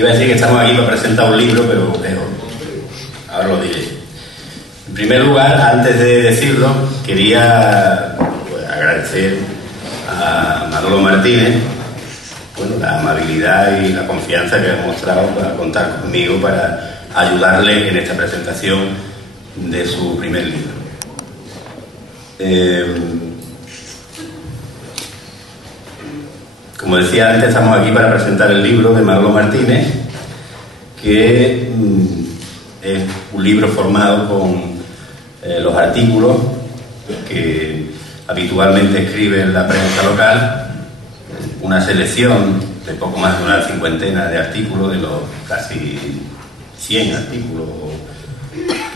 Iba a decir que estamos aquí para presentar un libro, pero ahora lo diré. En primer lugar, antes de decirlo, quería agradecer a Manolo Martínez la amabilidad y la confianza que ha mostrado para contar conmigo para ayudarle en esta presentación de su primer libro. Como decía antes, estamos aquí para presentar el libro de Manolo Martínez, que es un libro formado con los artículos que habitualmente escribe en la prensa local, una selección de poco más de una cincuentena de artículos, de los casi 100 artículos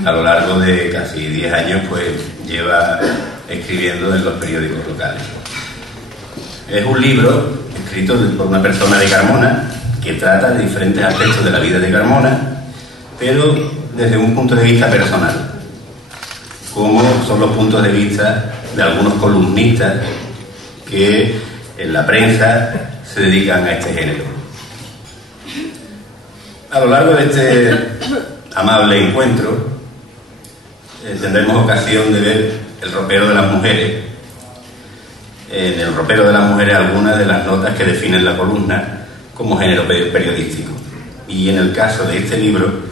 a lo largo de casi 10 años, pues lleva escribiendo en los periódicos locales. Es un libro escrito por una persona de Carmona que trata de diferentes aspectos de la vida de Carmona, pero desde un punto de vista personal, como son los puntos de vista de algunos columnistas que en la prensa se dedican a este género. A lo largo de este amable encuentro tendremos ocasión de ver el ropero de las mujeres. En el ropero de las mujeres algunas de las notas que definen la columna como género periodístico. Y en el caso de este libro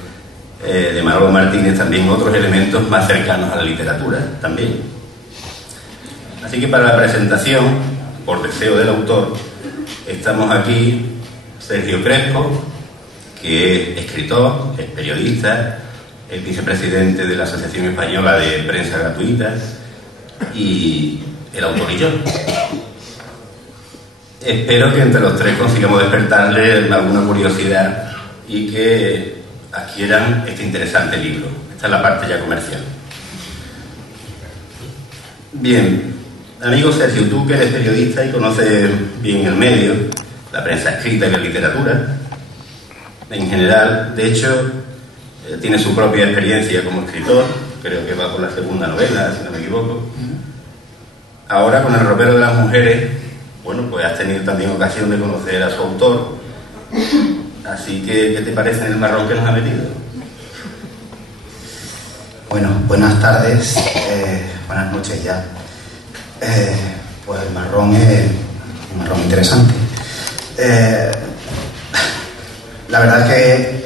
de Manolo Martínez también otros elementos más cercanos a la literatura también. Así que para la presentación, por deseo del autor, estamos aquí Sergio Crespo, que es escritor, es periodista, es vicepresidente de la Asociación Española de Prensa Gratuita, y el autor y yo. Espero que entre los tres consigamos despertarle alguna curiosidad y que adquieran este interesante libro. Esta es la parte ya comercial. Bien. Amigo Sergio, tú que eres periodista y conoces bien el medio, la prensa escrita y la literatura en general, de hecho, tiene su propia experiencia como escritor, creo que va por la segunda novela, si no me equivoco. Ahora con el ropero de las mujeres, bueno, pues has tenido también ocasión de conocer a su autor, así que, ¿qué te parece en el marrón que nos ha metido? Bueno, buenas tardes, buenas noches ya. Pues el marrón es un marrón interesante. La verdad es que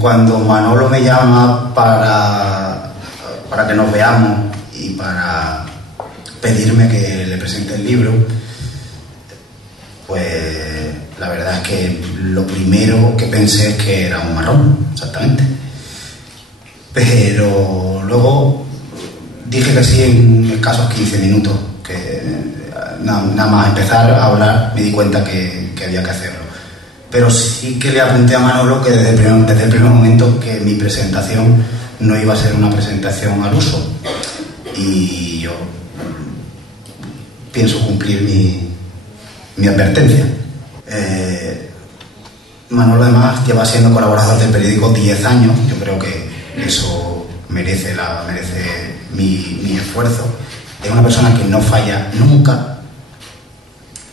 cuando Manolo me llama para que nos veamos y para pedirme que le presente el libro, pues la verdad es que lo primero que pensé es que era un marrón, exactamente. Pero luego dije que sí en escasos 15 minutos, que nada más empezar a hablar me di cuenta que había que hacerlo. Pero sí que le apunté a Manolo que desde el primer momento que mi presentación no iba a ser una presentación al uso. Y yo pienso cumplir mi advertencia. Manolo además lleva siendo colaborador del periódico 10 años, yo creo que eso merece mi esfuerzo. Es una persona que no falla nunca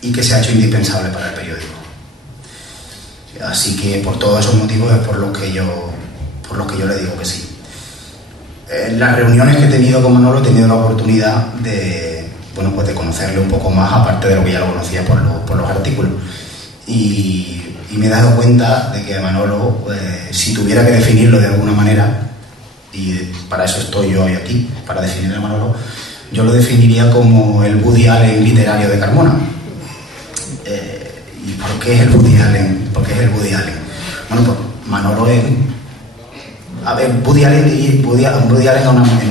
y que se ha hecho indispensable para el periódico. Así que por todos esos motivos es por lo que yo le digo que sí. En las reuniones que he tenido con Manolo he tenido la oportunidad de conocerle un poco más, aparte de lo que ya lo conocía por los artículos. Y me he dado cuenta de que Manolo, si tuviera que definirlo de alguna manera, y para eso estoy yo hoy aquí, para definir a Manolo, yo lo definiría como el Woody Allen literario de Carmona. ¿Y por qué es el Woody Allen? ¿Por qué es el Woody Allen? Bueno, pues Manolo es... A ver, Woody Allen en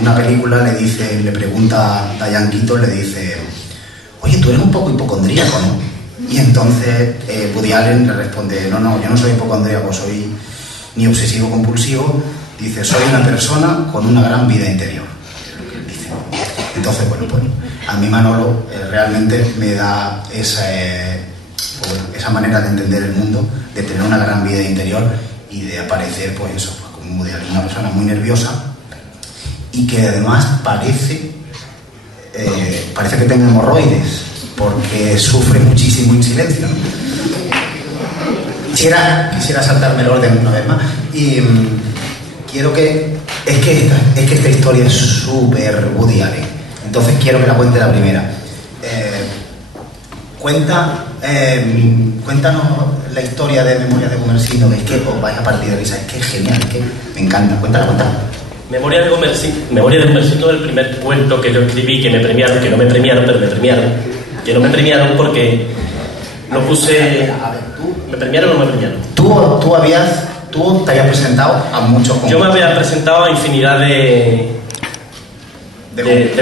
una película le pregunta a Diane Keaton, le dice: oye, tú eres un poco hipocondríaco, ¿no? Y entonces Woody Allen le responde: no, yo no soy hipocondríaco, soy ni obsesivo compulsivo. Dice: soy una persona con una gran vida interior. Es lo que él dice. Entonces, bueno, pues a mí Manolo realmente me da esa manera de entender el mundo, de tener una gran vida interior y de aparecer, pues eso, como una persona muy nerviosa y que además parece que tenga hemorroides, porque sufre muchísimo en silencio, ¿no? Quisiera saltarme el orden una vez más y quiero que... Es que esta historia es súper Woody Allen, entonces quiero que la cuente la primera. Cuéntanos la historia de Memorias de Gumersindo, que es que os vais a partir de risa, es que es genial, es que me encanta. Cuéntala. Memorias de Gumersindo es el primer cuento que yo escribí, que me premiaron, que no me premiaron, pero me premiaron. Que no me premiaron porque lo puse... A ver, tú... ¿Me premiaron o no me premiaron? Tú te habías presentado a muchos concursos. Yo me había presentado a infinidad de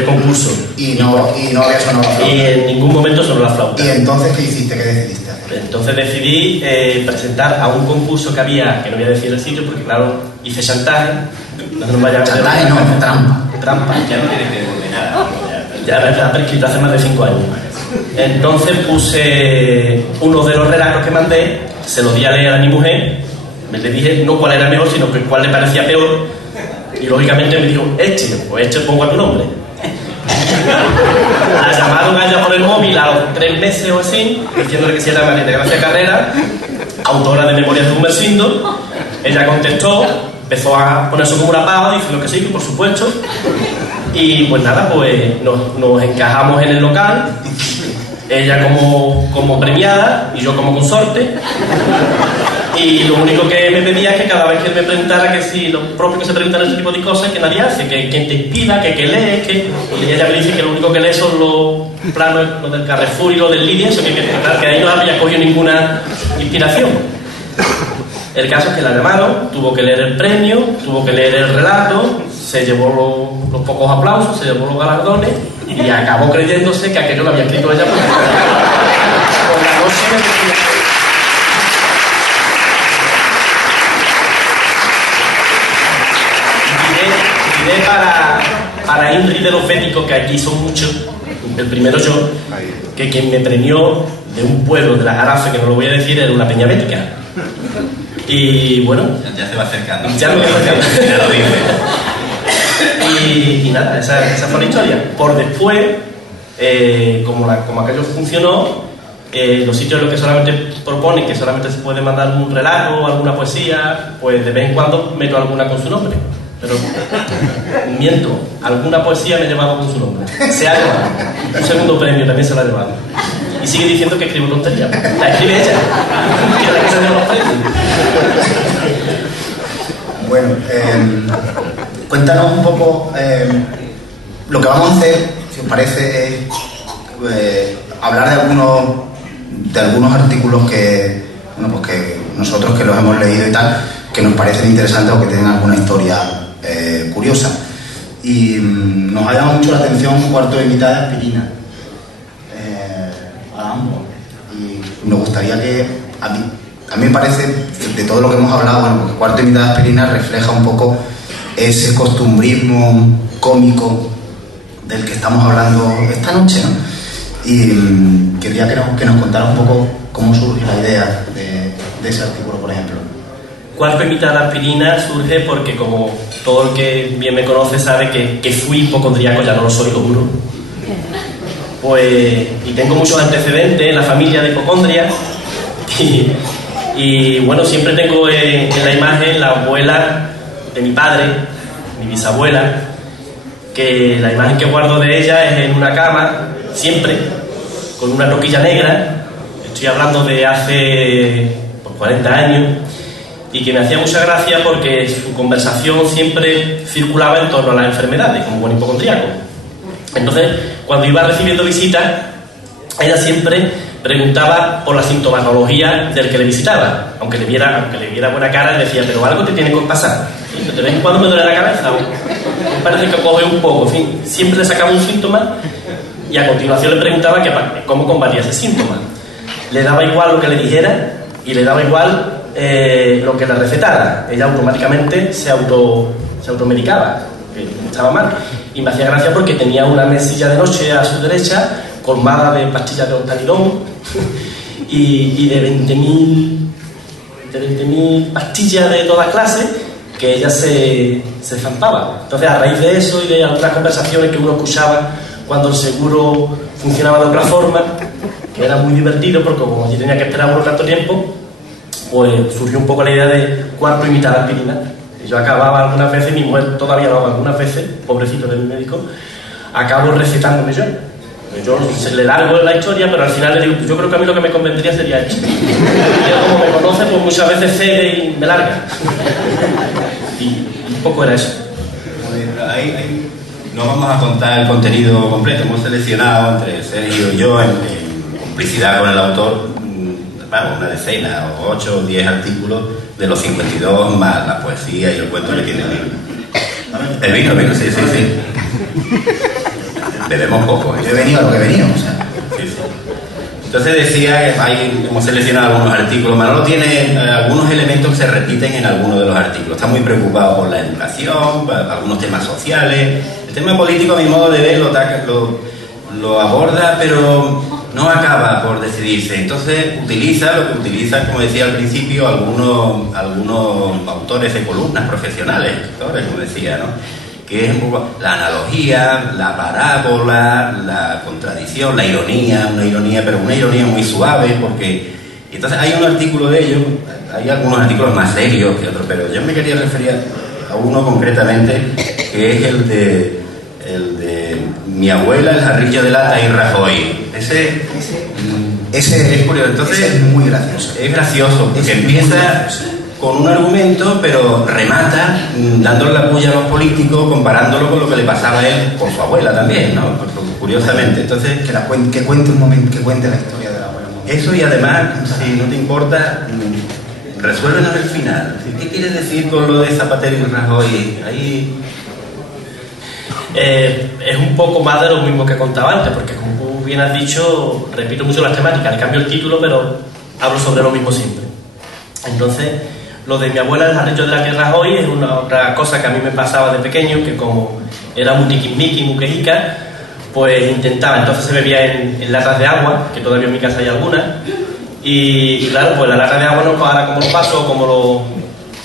concursos. Y no había sonado la flauta. Y en ningún momento sonó la flauta. ¿Y entonces qué hiciste? ¿Qué decidiste hacer? Entonces decidí presentar a un concurso que había, que no voy a decir el sitio porque claro, hice chantaje. No vaya a chantaje no, trampa. Ya no tienes que ordenar. Ya está prescrito hace más de 5 años. Entonces puse uno de los relatos que mandé, se los di a leer a mi mujer, le dije no cuál era mejor, sino que cuál le parecía peor, y lógicamente me dijo, pues pongo a tu nombre. La llamaron a ella por el móvil a los 3 meses o así, diciéndole que si era María de Gracia Carrera, autora de Memorias de Gumersindo. Ella contestó, empezó a ponerse como una pava, diciendo que sí, que por supuesto. Y pues nada, pues nos encajamos en el local, ella como premiada y yo como consorte. Y lo único que me pedía es que cada vez que me preguntara, que si lo propio que se preguntan ese tipo de cosas que nadie hace, que te inspira, que lees, y ella me dice que lo único que lee son los planos, lo del Carrefour y lo del Lidia, eso que ahí no había cogido ninguna inspiración. El caso es que la llamaron, tuvo que leer el premio, tuvo que leer el relato, se llevó los pocos aplausos, se llevó los galardones y acabó creyéndose que aquello lo había escrito ella por la noche. Diré para Inri de los Béticos, que aquí son muchos, el primero yo, que quien me premió de un pueblo de las Jarafes, que no lo voy a decir, era una peña bética. Y bueno, ya se va acercando. Ya lo dice. Y nada, esa fue la historia. Por después, como aquello funcionó, los sitios en los que solamente proponen que solamente se puede mandar un relato o alguna poesía, pues de vez en cuando meto alguna con su nombre. Pero miento, alguna poesía me he llevado con su nombre. Se ha llevado. Un segundo premio también se lo ha llevado. Y sigue diciendo que escribo tonterías. La escribe ella, que es la que se lleva los premios. Bueno, cuéntanos un poco lo que vamos a hacer, si os parece, hablar de algunos artículos que nosotros que los hemos leído y tal, que nos parecen interesantes o que tienen alguna historia curiosa. Y nos ha llamado mucho la atención un cuarto de mitad de aspirina a ambos. Y me gustaría que a mí me parece, de todo lo que hemos hablado, bueno, porque cuarto de mitad de aspirina refleja un poco ese costumbrismo cómico del que estamos hablando esta noche, ¿no? Y quería que nos contara un poco cómo surge la idea de ese artículo, por ejemplo. Cuarto y mitad de aspirina surge porque, como todo el que bien me conoce sabe que fui hipocondríaco, ya no lo soy, lo juro. Pues, y tengo muchos antecedentes en la familia de hipocondria. Y bueno, siempre tengo en la imagen la abuela de mi padre, mi bisabuela, que la imagen que guardo de ella es en una cama, siempre, con una toquilla negra. Estoy hablando de hace 40 años. Y que me hacía mucha gracia porque su conversación siempre circulaba en torno a las enfermedades, como buen hipocondríaco. Entonces, cuando iba recibiendo visitas, ella siempre preguntaba por la sintomatología del que le visitaba. Aunque le viera buena cara, le decía, pero algo te tiene que pasar. De vez en cuando me duele la cabeza, me parece que coge un poco. En fin, siempre le sacaba un síntoma y a continuación le preguntaba cómo combatía ese síntoma. Le daba igual lo que le dijera y le daba igual lo que la recetara. Ella automáticamente se automedicaba, que estaba mal, y me hacía gracia porque tenía una mesilla de noche a su derecha colmada de pastillas de Octanidón y de 20.000 pastillas de todas clases que ella se zampaba. Entonces, a raíz de eso y de algunas conversaciones que uno escuchaba cuando el seguro funcionaba de otra forma, que era muy divertido porque como allí tenía que esperar por tanto tiempo, pues surgió un poco la idea de cuarto y mitad de aspirina. Y yo acababa algunas veces, mi mujer todavía lo hago algunas veces, pobrecito de mi médico, acabo recetándome yo. Yo se le largo la historia, pero al final le digo, yo creo que a mí lo que me convendría sería esto. Y él, como me conoce, pues muchas veces cede y me larga. Y un poco era eso. No vamos a contar el contenido completo. Hemos seleccionado entre Sergio y yo, en complicidad con el autor, una decena o 8 o 10 artículos de los 52 más la poesía y el cuento que tiene el libro. El vino, sí. Bebemos poco. Yo he venido a lo que he venido, o sea. Sí. Entonces decía que hemos seleccionado algunos artículos. Manolo tiene algunos elementos que se repiten en algunos de los artículos. Está muy preocupado por la educación, por algunos temas sociales. El tema político, a mi modo de ver, lo aborda, pero no acaba por decidirse. Entonces utiliza lo que utilizan, como decía al principio, algunos autores de columnas profesionales, escritores, como decía, ¿no? Que es un poco la analogía, la parábola, la contradicción, la ironía, pero una ironía muy suave, porque... Y entonces hay un artículo de ellos, hay algunos artículos más serios que otros, pero yo me quería referir a uno concretamente, que es el de mi abuela, el jarrillo de lata y Rajoy. Ese es curioso. Entonces, ese es muy gracioso. Es gracioso, porque empieza con un argumento, pero remata dándole la puya a los políticos, comparándolo con lo que le pasaba a él con su abuela también, ¿no? Curiosamente. Entonces, que cuente un momento, que cuente la historia de la abuela. Eso, y además, si no te importa, resuélvenos el final. ¿Qué quieres decir con lo de Zapatero y Rajoy? Ahí... es un poco más de lo mismo que contaba antes, porque como tú bien has dicho, repito mucho las temáticas, le cambio el título, pero hablo sobre lo mismo siempre. Entonces, lo de mi abuela, el jarrillo de la que Rajoy, es otra cosa que a mí me pasaba de pequeño, que como era muy tiquismiqui, muy quejica, pues intentaba. Entonces se bebía en latas de agua, que todavía en mi casa hay algunas, y claro, pues la lata de agua no para como los vasos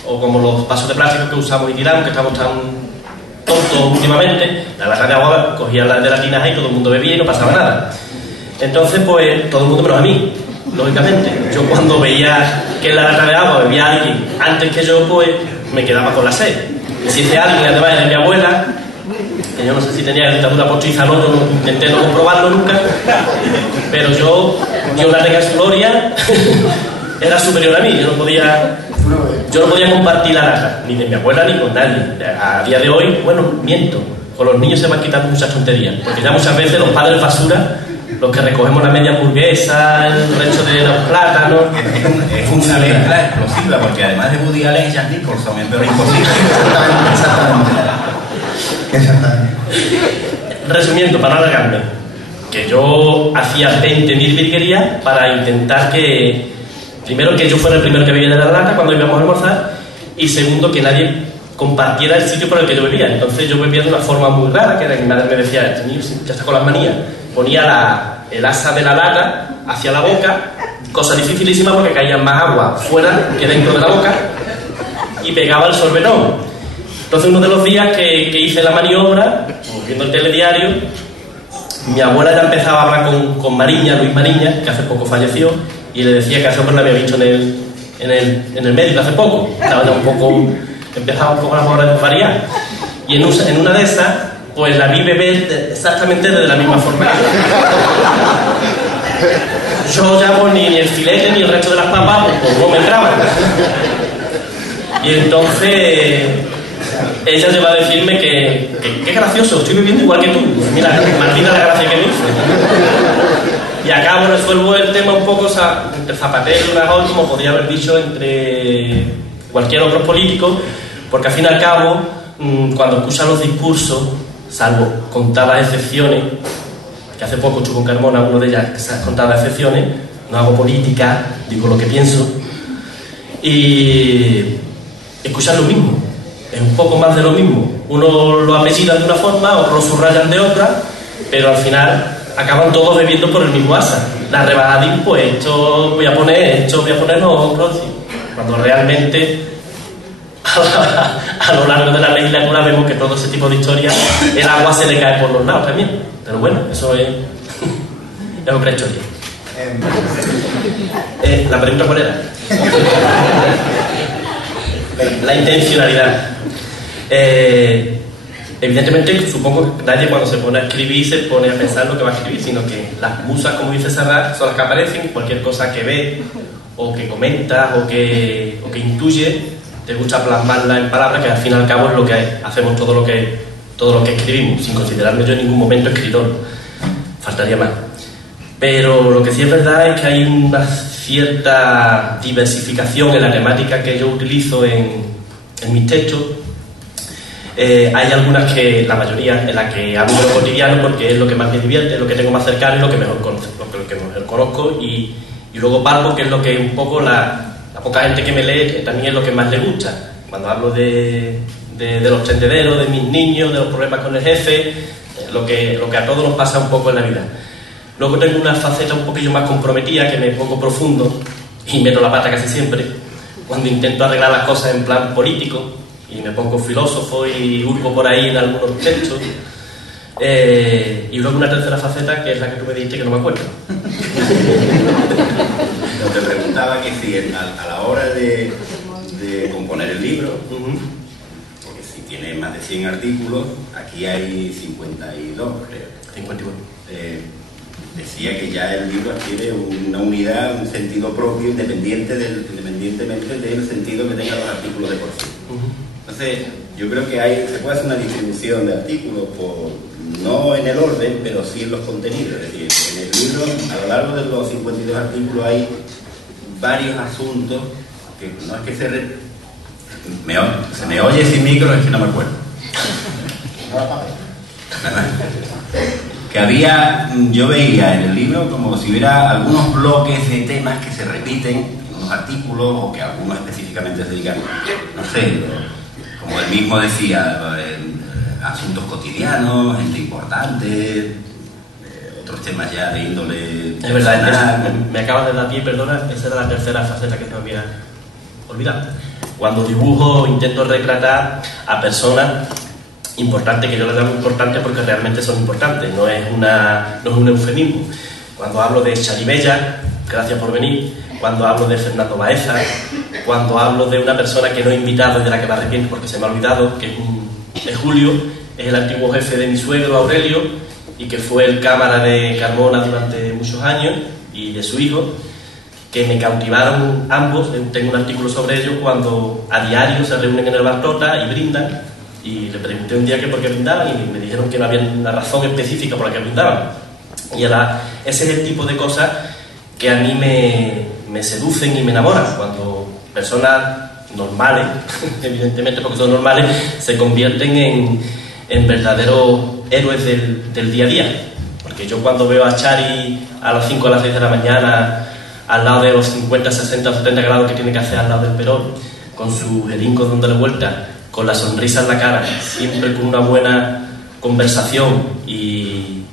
o como los vasos de plástico que usamos y tiramos, que estamos tan tontos últimamente. La lata de agua cogía de la tinaja y todo el mundo bebía y no pasaba nada. Entonces, pues todo el mundo menos a mí, lógicamente. Yo cuando veía que en la lata de agua bebía alguien antes que yo, pues me quedaba con la sed. Y si ese alguien además era mi abuela, que yo no sé si tenía dictadura postiza o no, yo intenté no comprobarlo nunca, pero yo la tenga en su gloria, era superior a mí. Yo no podía compartir la lata, ni de mi abuela ni con nadie. A día de hoy, bueno, miento, con los niños se van quitando muchas tonterías, porque ya muchas veces los padres basura, los que recogemos la media hamburguesa, el resto de los plátanos... Es una mezcla explosiva, porque además de Woody Allen y Jack Nicholson, pero imposible. Exactamente. Resumiendo, para no alargarme, que yo hacía 20.000 virguerías para intentar que... Primero, que yo fuera el primero que bebía de la lata cuando íbamos a almorzar, y segundo, que nadie compartiera el sitio por el que yo bebía. Entonces yo bebía de una forma muy rara, que era que mi madre me decía, ya está con las manías. Ponía el asa de la lata hacia la boca, cosa dificilísima porque caía más agua fuera que dentro de la boca, y pegaba el sorbetón. Entonces uno de los días que hice la maniobra, viendo el telediario, mi abuela ya empezaba a hablar con Mariña, Luis Mariña, que hace poco falleció, y le decía que hace poco la había visto en el médico hace poco. Estaba ya empezaba un poco la hora de variar. Y en una de esas, pues la vi beber exactamente de la misma forma. Yo ya pues, ni el filete ni el resto de las papas pues no me entraban. Y entonces ella llegó a decirme que qué gracioso, estoy bebiendo igual que tú. Mira, Martina, la gracia que me hizo. Y acá bueno, resuelvo el tema un poco entre Zapatero y Rajoy, como podría haber dicho entre cualquier otro político, porque al fin y al cabo, cuando escuchan los discursos, salvo contadas excepciones, que hace poco estuvo en Carmona, uno de ellas, esas contadas excepciones, no hago política, digo lo que pienso, y escuchan lo mismo, es un poco más de lo mismo. Uno lo apellidan de una forma, otros lo subrayan de otra, pero al final acaban todos bebiendo por el mismo asa. La rebajada de impuestos, voy a poner lo otro, cuando realmente a lo largo de la legislatura vemos que todo ese tipo de historias, el agua se le cae por los lados también. Pero bueno, eso es otra historia. ¿La pregunta cuál era? La intencionalidad. Evidentemente, supongo que nadie cuando se pone a escribir se pone a pensar lo que va a escribir, sino que las musas, como dice Serrat, son las que aparecen y cualquier cosa que ve, o que comenta, o que intuye, te gusta plasmarla en palabras, que al fin y al cabo es lo que hacemos todo lo que escribimos, sin considerarme yo en ningún momento escritor. Faltaría más. Pero lo que sí es verdad es que hay una cierta diversificación en la temática que yo utilizo en mis textos. Hay algunas que, la mayoría, en las que hablo de lo cotidiano porque es lo que más me divierte, es lo que tengo más cercano y lo que mejor conozco y luego palpo, que es lo que un poco la poca gente que me lee, que también es lo que más le gusta. Cuando hablo de los tendederos, de mis niños, de los problemas con el jefe, lo que a todos nos pasa un poco en la vida. Luego tengo una faceta un poquillo más comprometida, que me pongo profundo y meto la pata casi siempre, cuando intento arreglar las cosas en plan político, y me pongo filósofo y hurgo por ahí en algunos textos. Y luego una tercera faceta, que es la que tú me dijiste, que no me acuerdo. Yo te preguntaba que si a la hora de componer el libro, porque si tiene más de 100 artículos, aquí hay 52, creo. 51. Decía que ya el libro adquiere una unidad, un sentido propio, independientemente del sentido que tengan los artículos de por sí. Entonces, yo creo que se puede hacer una distribución de artículos, no en el orden, pero sí en los contenidos. Es decir, en el libro, a lo largo de los 52 artículos, hay varios asuntos que no es que se me oye sin micro, es que no me acuerdo. Que yo veía en el libro como si hubiera algunos bloques de temas que se repiten en unos artículos, o que algunos específicamente se dedican, no sé, como él mismo decía, asuntos cotidianos, gente importante, otros temas ya de índole... Es verdad, me acabas de dar pie, perdona, esa era la tercera faceta que se me había olvidado. Cuando dibujo intento retratar a personas importantes, que yo les llamo importantes porque realmente son importantes, no es un eufemismo. Cuando hablo de Charibella, gracias por venir, cuando hablo de Fernando Baeza, cuando hablo de una persona que no he invitado y de la que me arrepiento porque se me ha olvidado, que es Julio, es el antiguo jefe de mi suegro Aurelio y que fue el cámara de Carmona durante muchos años, y de su hijo, que me cautivaron ambos. Tengo un artículo sobre ellos cuando a diario se reúnen en el Bar Tota y brindan, y le pregunté un día que por qué brindaban y me dijeron que no había una razón específica por la que brindaban. Y ese es el tipo de cosas que a mí me seducen y me enamoran, cuando personas normales, evidentemente porque son normales, se convierten en verdaderos héroes del día a día. Porque yo cuando veo a Chari a las 5 o a las 6 de la mañana al lado de los 50, 60 o 70 grados que tiene que hacer al lado del Perón, con sus helincos dándole vuelta, con la sonrisa en la cara, siempre con una buena conversación y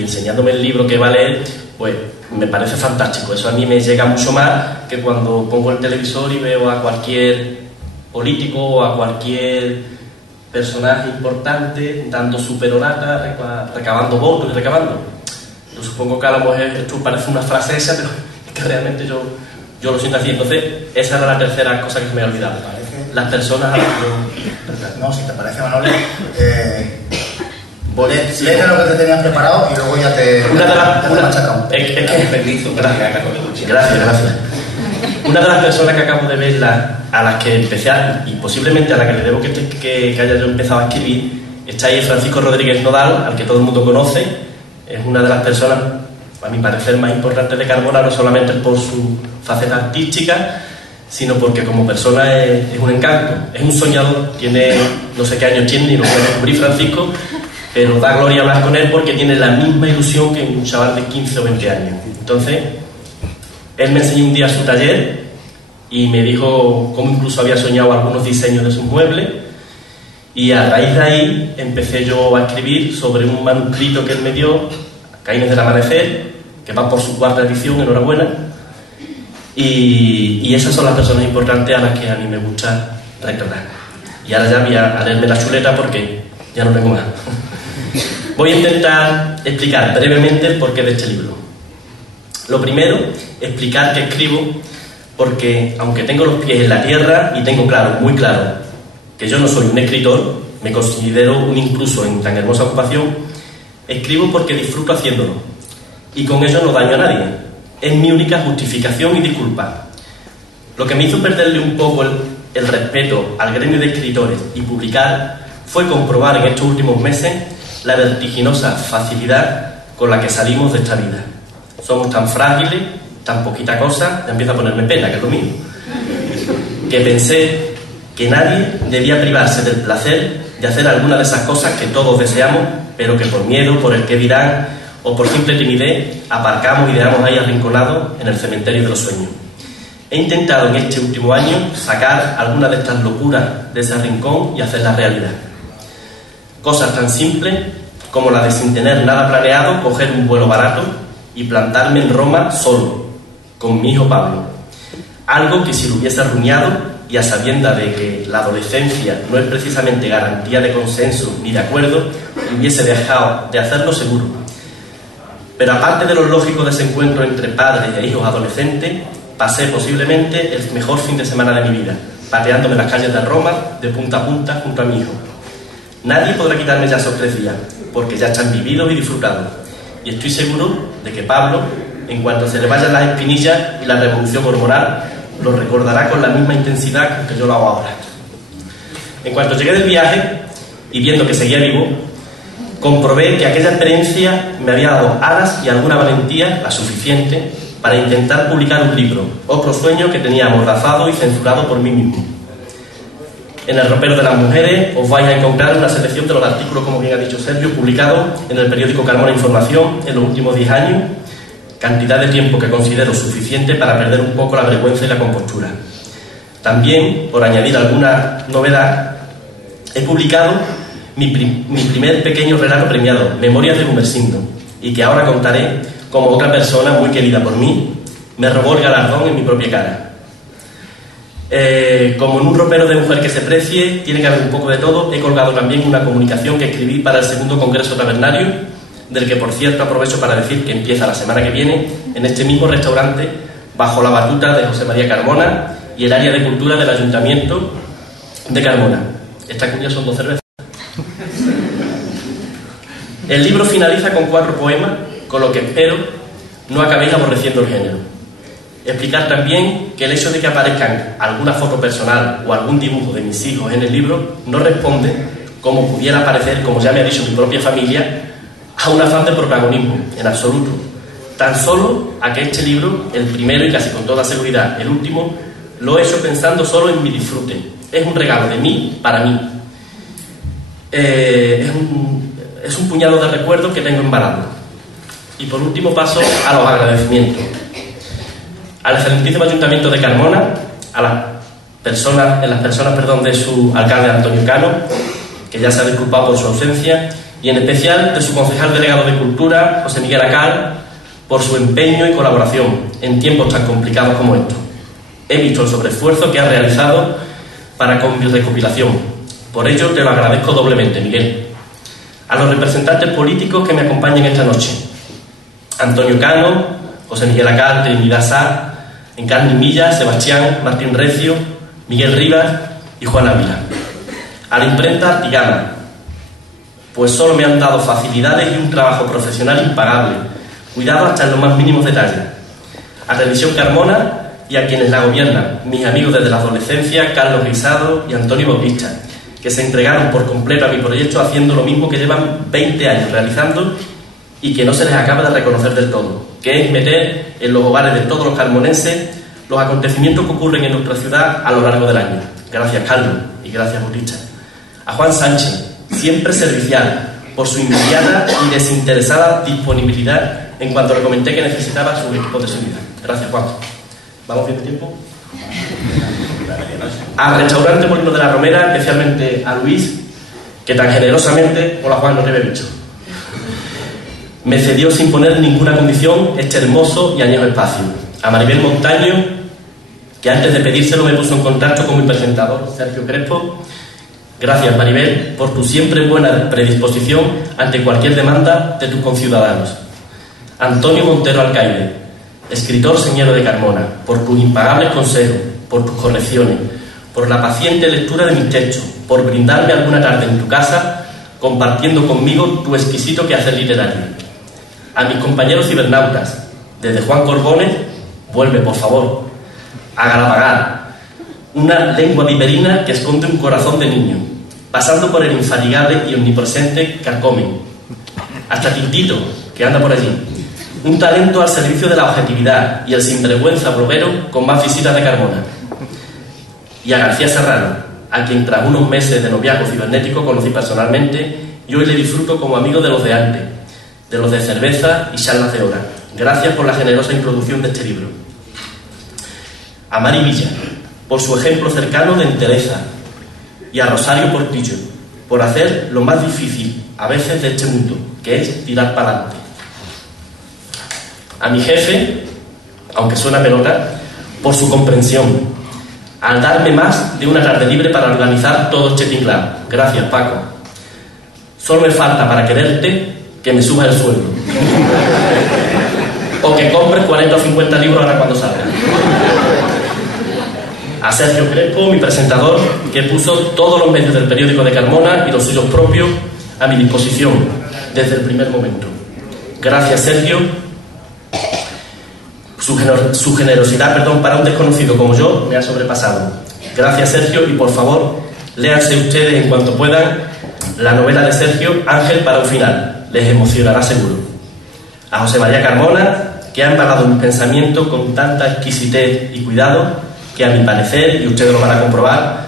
enseñándome el libro que va a leer, pues me parece fantástico. Eso a mí me llega mucho más que cuando pongo el televisor y veo a cualquier político o a cualquier personaje importante dando su perorata, recabando votos y recabando. Yo supongo que a lo mejor esto parece una frase esa, pero es que realmente yo lo siento así. Entonces, esa era la tercera cosa que se me ha olvidado. Las personas a las que yo... No, si te parece, Manolo, léete lo que te tenías preparado y luego ya te machacamos. Gracias. Una de las personas que acabo de ver, a las que empecé y posiblemente a la que le debo que haya yo empezado a escribir, está ahí Francisco Rodríguez Nodal, al que todo el mundo conoce. Es una de las personas, a mi parecer, más importantes de Carmona, no solamente por su faceta artística, sino porque como persona es un encanto, es un soñador. Tiene, no sé qué años tiene, ni lo puede descubrir Francisco, pero da gloria hablar con él porque tiene la misma ilusión que un chaval de 15 o 20 años. Entonces, él me enseñó un día su taller y me dijo cómo incluso había soñado algunos diseños de sus muebles, y a raíz de ahí empecé yo a escribir sobre un manuscrito que él me dio, Caínes del Amanecer, que va por su 4ª edición, enhorabuena. Y esas son las personas importantes a las que a mí me gusta retratar. Y ahora ya voy a leerme la chuleta porque ya no tengo más. Voy a intentar explicar brevemente el porqué de este libro. Lo primero, explicar que escribo porque aunque tengo los pies en la tierra y tengo claro, muy claro, que yo no soy un escritor, me considero un intruso en tan hermosa ocupación, escribo porque disfruto haciéndolo y con ello no daño a nadie. Es mi única justificación y disculpa. Lo que me hizo perderle un poco el respeto al gremio de escritores y publicar fue comprobar en estos últimos meses la vertiginosa facilidad con la que salimos de esta vida. Somos tan frágiles, tan poquita cosa, ya empieza a ponerme pena, que es lo mío, que pensé que nadie debía privarse del placer de hacer alguna de esas cosas que todos deseamos, pero que por miedo, por el que dirán o por simple timidez aparcamos y dejamos ahí arrinconados en el cementerio de los sueños. He intentado en este último año sacar alguna de estas locuras de ese rincón y hacerlas realidad. Cosas tan simples como la de, sin tener nada planeado, coger un vuelo barato y plantarme en Roma solo, con mi hijo Pablo. Algo que si lo hubiese rumiado y a sabiendas de que la adolescencia no es precisamente garantía de consenso ni de acuerdo, hubiese dejado de hacerlo seguro. Pero aparte de lo lógico de ese encuentro entre padres e hijos adolescentes, pasé posiblemente el mejor fin de semana de mi vida, pateándome las calles de Roma de punta a punta junto a mi hijo. Nadie podrá quitarme ya esos 3 días, porque ya están vividos y disfrutados. Y estoy seguro de que Pablo, en cuanto se le vayan las espinillas y la revolución hormonal, lo recordará con la misma intensidad que yo lo hago ahora. En cuanto llegué del viaje, y viendo que seguía vivo, comprobé que aquella experiencia me había dado alas y alguna valentía, la suficiente, para intentar publicar un libro, otro sueño que tenía amordazado y censurado por mí mismo. En el ropero de las mujeres os vais a encontrar una selección de los artículos, como bien ha dicho Sergio, publicados en el periódico Carmona Información en los últimos 10 años, cantidad de tiempo que considero suficiente para perder un poco la vergüenza y la compostura. También, por añadir alguna novedad, he publicado mi primer pequeño relato premiado, Memorias de Gumersindo, y que ahora contaré como otra persona muy querida por mí me robó el galardón en mi propia cara. Como en un ropero de mujer que se precie, tiene que haber un poco de todo. He colgado también una comunicación que escribí para el 2º Congreso Tabernario, del que por cierto aprovecho para decir que empieza la semana que viene en este mismo restaurante, bajo la batuta de José María Carmona y el área de cultura del Ayuntamiento de Carmona. Esta cuña son 2 cervezas. El libro finaliza con 4 poemas, con lo que espero no acabéis aborreciendo el género. Explicar también que el hecho de que aparezcan alguna foto personal o algún dibujo de mis hijos en el libro no responde, como pudiera parecer, como ya me ha dicho mi propia familia, a un afán de protagonismo, en absoluto. Tan solo a que este libro, el primero y casi con toda seguridad el último, lo he hecho pensando solo en mi disfrute. Es un regalo de mí para mí. Es un puñado de recuerdos que tengo embalado. Y por último paso a los agradecimientos. Al excelentísimo Ayuntamiento de Carmona, en las personas de su alcalde Antonio Cano, que ya se ha disculpado por su ausencia, y en especial de su concejal delegado de Cultura, José Miguel Acal, por su empeño y colaboración en tiempos tan complicados como estos. He visto el sobreesfuerzo que ha realizado para con mi recopilación. Por ello te lo agradezco doblemente, Miguel. A los representantes políticos que me acompañan esta noche: Antonio Cano, José Miguel Acal, Trinidad Sá, Encarni Milla, Sebastián, Martín Recio, Miguel Rivas y Juan Ávila. A la imprenta Artigana, pues solo me han dado facilidades y un trabajo profesional impagable, cuidado hasta en los más mínimos detalles. A Televisión Carmona y a quienes la gobiernan, mis amigos desde la adolescencia, Carlos Guisado y Antonio Bautista, que se entregaron por completo a mi proyecto haciendo lo mismo que llevan 20 años realizando y que no se les acaba de reconocer del todo, que es meter en los hogares de todos los carmonenses los acontecimientos que ocurren en nuestra ciudad a lo largo del año. Gracias, Carlos, y gracias, Bautista. A Juan Sánchez, siempre servicial, por su inmediata y desinteresada disponibilidad en cuanto le comenté que necesitaba su equipo de sonido. Gracias, Juan. ¿Vamos bien de tiempo? Al restaurante Molino de la Romera, especialmente a Luis, que tan generosamente, hola Juan, no te había dicho, me cedió sin poner ninguna condición este hermoso y añejo espacio. A Maribel Montaño, que antes de pedírselo me puso en contacto con mi presentador, Sergio Crespo. Gracias, Maribel, por tu siempre buena predisposición ante cualquier demanda de tus conciudadanos. Antonio Montero Alcaide, escritor señero de Carmona, por tus impagables consejos, por tus correcciones, por la paciente lectura de mis textos, por brindarme alguna tarde en tu casa, compartiendo conmigo tu exquisito quehacer literario. A mis compañeros cibernautas, desde Juan Corbones, vuelve, por favor, a Galapagar, una lengua viperina que esconde un corazón de niño, pasando por el infatigable y omnipresente Carcomen, hasta Tintito, que anda por allí, un talento al servicio de la objetividad y el sinvergüenza bloguero con más visitas de Carmona. Y a García Serrano, a quien tras unos meses de noviazgo cibernético conocí personalmente y hoy le disfruto como amigo de los de antes, de los de cerveza y charlas de hora. Gracias por la generosa introducción de este libro. A Mari Villa, por su ejemplo cercano de entereza, y a Rosario Portillo, por hacer lo más difícil a veces de este mundo, que es tirar para adelante. A mi jefe, aunque suena pelota, por su comprensión, al darme más de una tarde libre para organizar todo este tinglado. Gracias, Paco. Solo me falta para quererte que me subas el sueldo. O que compres 40 o 50 libros ahora cuando salgan. A Sergio Crespo, mi presentador, que puso todos los medios del periódico de Carmona y los suyos propios a mi disposición desde el primer momento. Gracias, Sergio. Su generosidad, para un desconocido como yo, me ha sobrepasado. Gracias, Sergio, y por favor, léanse ustedes en cuanto puedan la novela de Sergio, Ángel para un final. Les emocionará seguro. A José María Carmona, que ha embalado mi pensamiento con tanta exquisitez y cuidado, que a mi parecer, y ustedes lo van a comprobar,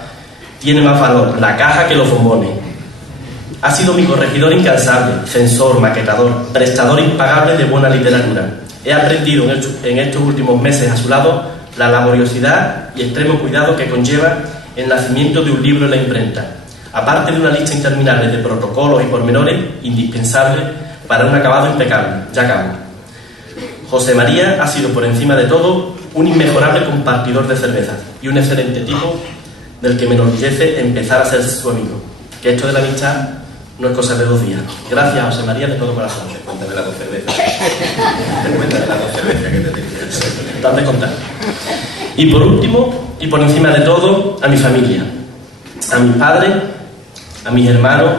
tiene más valor la caja que los bombones. Ha sido mi corregidor incansable, censor, maquetador, prestador impagable de buena literatura. He aprendido en estos últimos meses a su lado la laboriosidad y extremo cuidado que conlleva el nacimiento de un libro en la imprenta, aparte de una lista interminable de protocolos y pormenores indispensables para un acabado impecable. Ya acabo. José María ha sido por encima de todo un inmejorable compartidor de cervezas y un excelente tipo del que me enorgullece empezar a ser su amigo. Que esto de la amistad no es cosa de 2 días. Gracias, José María, de todo corazón. Cuéntame las 2 cervezas. Cuéntame las 2 cervezas que te tenías. Tal de contar. Y por último, y por encima de todo, a mi familia. A mis padres, a mis hermanos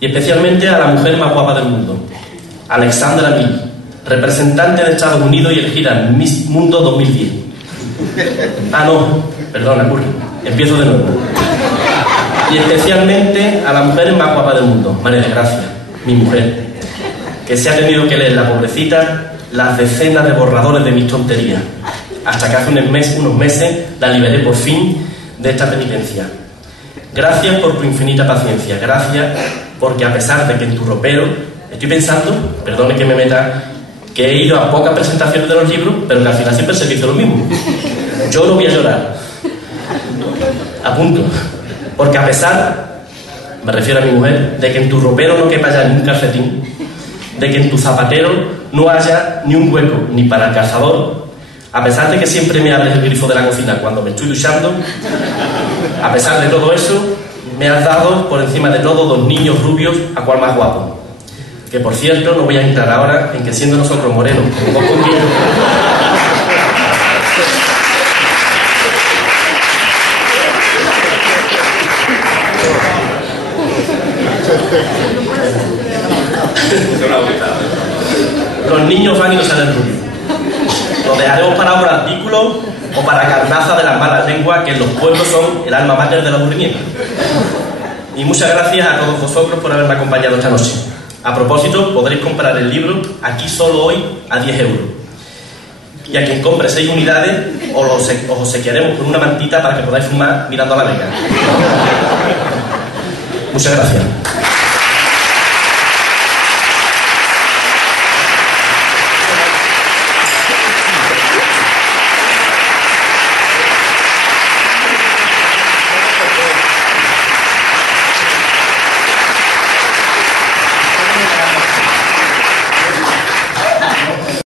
y especialmente a la mujer más guapa del mundo, Alexandra Lee, representante de Estados Unidos y elegida Miss Mundo 2010. Ah, no, perdona, Curry, empiezo de nuevo. Y especialmente a la mujer más guapa del mundo, María de Gracia, mi mujer, que se ha tenido que leer, la pobrecita, las decenas de borradores de mis tonterías, hasta que hace unos meses la liberé por fin de esta penitencia. Gracias por tu infinita paciencia, gracias porque a pesar de que en tu ropero, estoy pensando, perdone que me meta, que he ido a pocas presentaciones de los libros, pero que al final siempre se dice lo mismo. Yo no voy a llorar. A punto. Porque a pesar, me refiero a mi mujer, de que en tu ropero no quepa ya ni un calcetín, de que en tu zapatero no haya ni un hueco ni para el calzador, a pesar de que siempre me abres el grifo de la cocina cuando me estoy duchando, a pesar de todo eso, me has dado por encima de todo 2 niños rubios, a cual más guapo. Que por cierto, no voy a entrar ahora en que siendo nosotros morenos, un poco bien. Los niños van y no salen rubios. Lo dejaremos para un artículo o para carnaza de las malas lenguas que en los pueblos son el alma mater del aburrimiento. Y muchas gracias a todos vosotros por haberme acompañado esta noche. A propósito, podréis comprar el libro aquí solo hoy a 10 euros. Y a quien compre 6 unidades os obsequiaremos con una mantita para que podáis fumar mirando a la vega. Muchas gracias.